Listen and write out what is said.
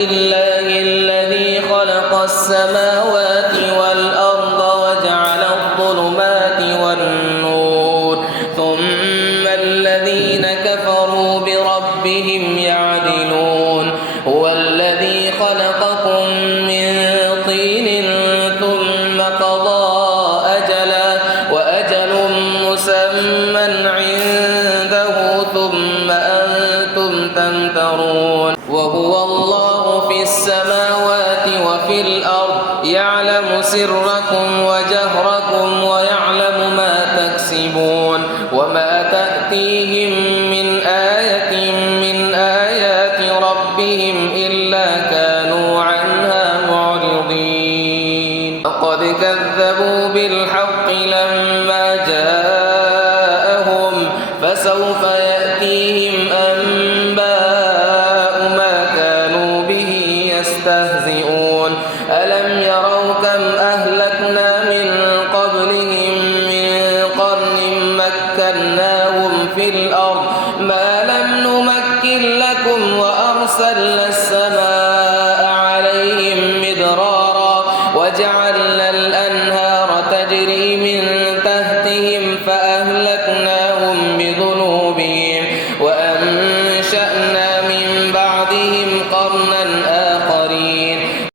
لله الذي خلق السماوات والأرض وجعل الظلمات والنور ثم الذين كفروا بربهم يعدلون هو الذي خلقكم من طين ثم قضى أجلا وأجل مسمى عنده ثم أنتم تمترون وهو الله في السماوات وفي الأرض يعلم سركم وجهركم ويعلم ما تكسبون وما تأتيهم من آية من آيات ربهم إلا كانوا عنها معرضين لقد كذبوا بالحق لما جاءهم فسوف يأتيهم أنباء ما كانوا به يستهزئون ألم يروا كم أهلكنا من قبلهم من قرن مكناهم في الأرض ما لم نمكن لكم وأرسلنا السماء عليهم مدرارا وجعلنا الأنهار تجري من تحتهم فأهلكنا